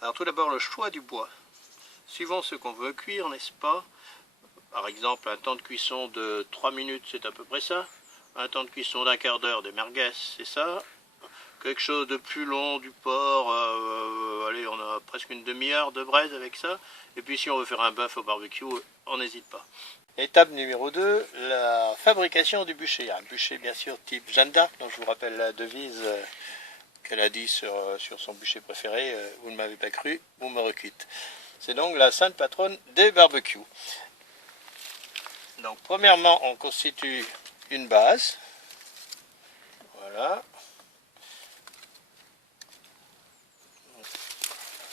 Alors tout d'abord le choix du bois. Suivant ce qu'on veut cuire, n'est-ce pas? Par exemple, un temps de cuisson de 3 minutes, c'est à peu près ça. Un temps de cuisson d'un quart d'heure des merguez, c'est ça. Quelque chose de plus long, du porc, allez, on a presque une demi-heure de braise avec ça. Et puis si on veut faire un bœuf au barbecue, on n'hésite pas. Étape numéro 2, la fabrication du bûcher. Un bûcher bien sûr type Jeanne d'Arc, dont je vous rappelle la devise qu'elle a dit sur son bûcher préféré, vous ne m'avez pas cru, vous me requitte. C'est donc la sainte patronne des barbecues. Donc premièrement, on constitue une base. Voilà.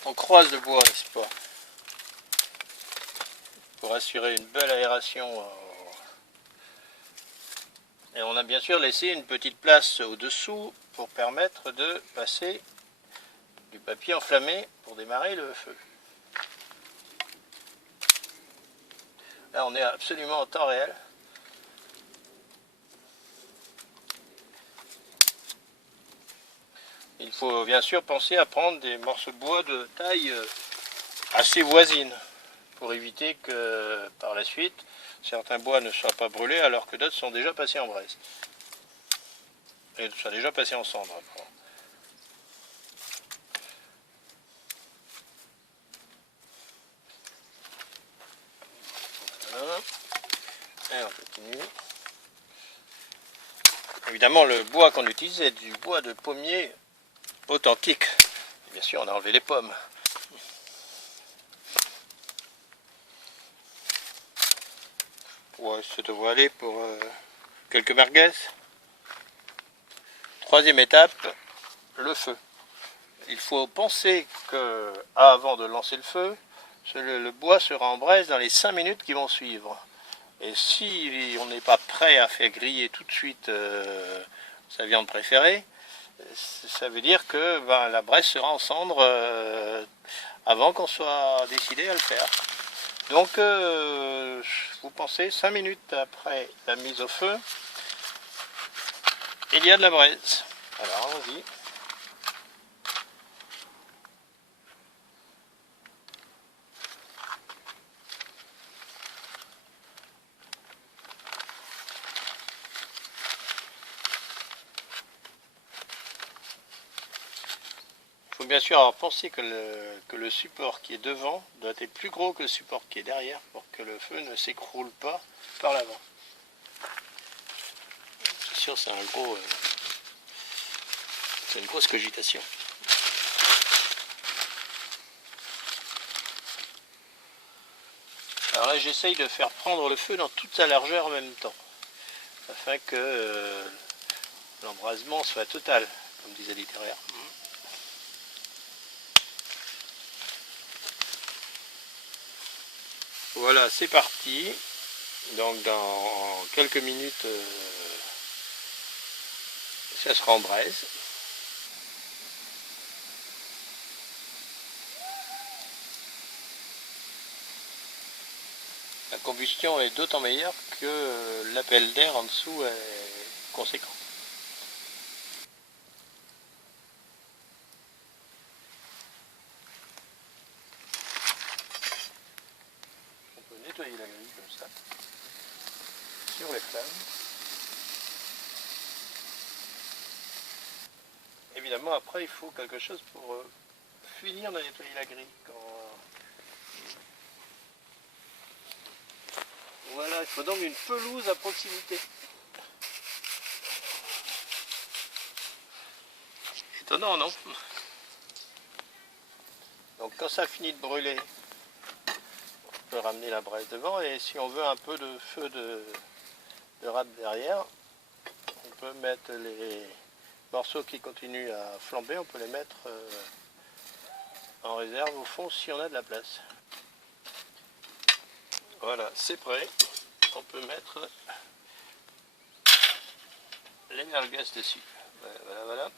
On croise le bois, n'est-ce pas, pour assurer une belle aération. Et on a bien sûr laissé une petite place au-dessous pour permettre de passer du papier enflammé pour démarrer le feu. Là, on est absolument en temps réel. Il faut bien sûr penser à prendre des morceaux de bois de taille assez voisine pour éviter que par la suite certains bois ne soient pas brûlés alors que d'autres sont déjà passés en braise et soient déjà passés en cendre. Voilà. Et on continue. Évidemment, le bois qu'on utilise est du bois de pommier authentique. Et bien sûr, on a enlevé les pommes. Ça devrait aller pour quelques merguez. Troisième étape, le feu. Il faut penser que avant de lancer le feu, le bois sera en braise dans les 5 minutes qui vont suivre. Et si on n'est pas prêt à faire griller tout de suite sa viande préférée, ça veut dire que la braise sera en cendre avant qu'on soit décidé à le faire. Donc vous pensez 5 minutes après la mise au feu, il y a de la braise. Alors allons-y. Il faut bien sûr avoir pensé que le support qui est devant doit être plus gros que le support qui est derrière pour que le feu ne s'écroule pas par l'avant. C'est sûr, c'est une grosse cogitation. Alors là, j'essaye de faire prendre le feu dans toute sa largeur en même temps, afin que l'embrasement soit total, comme disait le littéraire. Voilà, c'est parti. Donc dans quelques minutes, ça sera en braise. La combustion est d'autant meilleure que l'appel d'air en dessous est conséquent. On peut nettoyer la grille comme ça, sur les flammes. Évidemment, après, il faut quelque chose pour finir de nettoyer la grille. Voilà, il faut donc une pelouse à proximité. Étonnant, non? Donc quand ça finit de brûler, on peut ramener la braise devant, et si on veut un peu de feu de râpe derrière, on peut mettre les morceaux qui continuent à flamber, on peut les mettre en réserve au fond si on a de la place. Voilà, c'est prêt. On peut mettre les merguez dessus. Voilà, voilà.